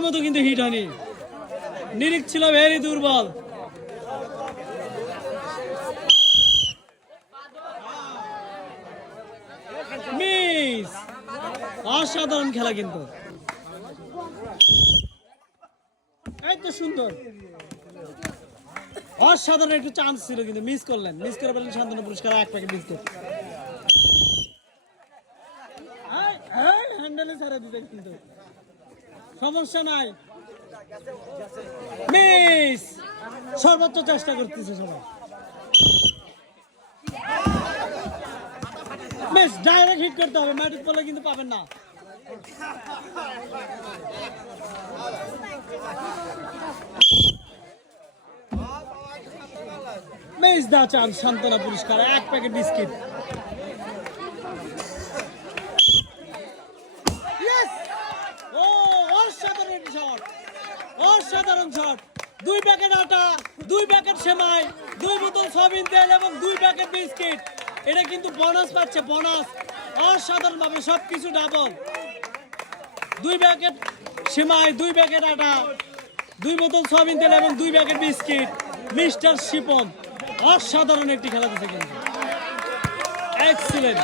দেখার মতো কিন্তু হিট হয়নি, নিরিখ ছিল ভেরি দুর্বল। মিস, অসাধারণ খেলা কিন্তু, এই তো সুন্দর, অসাধারণ একটু চান্স ছিল কিন্তু মিস করলেন, মিস করে পেলেন সান্ত্বনা পুরস্কার 1 প্যাকেট বিস্কুট। হ্যান্ডেলে ছাড়া দিতে কিন্তু সমস্যা নাই, মিস, সর্বোচ্চ চেষ্টা করতেছে সবাই। মিস, ডাইরেক্ট হিট করতে হবে, মাটির পড়লে কিন্তু পাবেন না। মিস দা চান্স, সান্ত্বনা পুরস্কার 1 প্যাকেট বিস্কিট। ও অসাধারণ শট, অসাধারণ শট। 2 প্যাকেট আটা, 2 প্যাকেট সেমাই, 2 বোতল সয়াবিন তেল এবং 2 প্যাকেট বিস্কিট। এটা কিন্তু বোনাস পাচ্ছে, বোনাস। অসাধারণ ভাবে সবকিছু ডাবল। 2 প্যাকেট সেমাই, 2 প্যাকেট আটা, 2 বোতল সয়াবিন তেল এবং 2 প্যাকেট বিস্কিট। মিস্টার শিপন অসাধারণ একটি খেলা দিচ্ছে কিন্তু, এক্সিলেন্ট।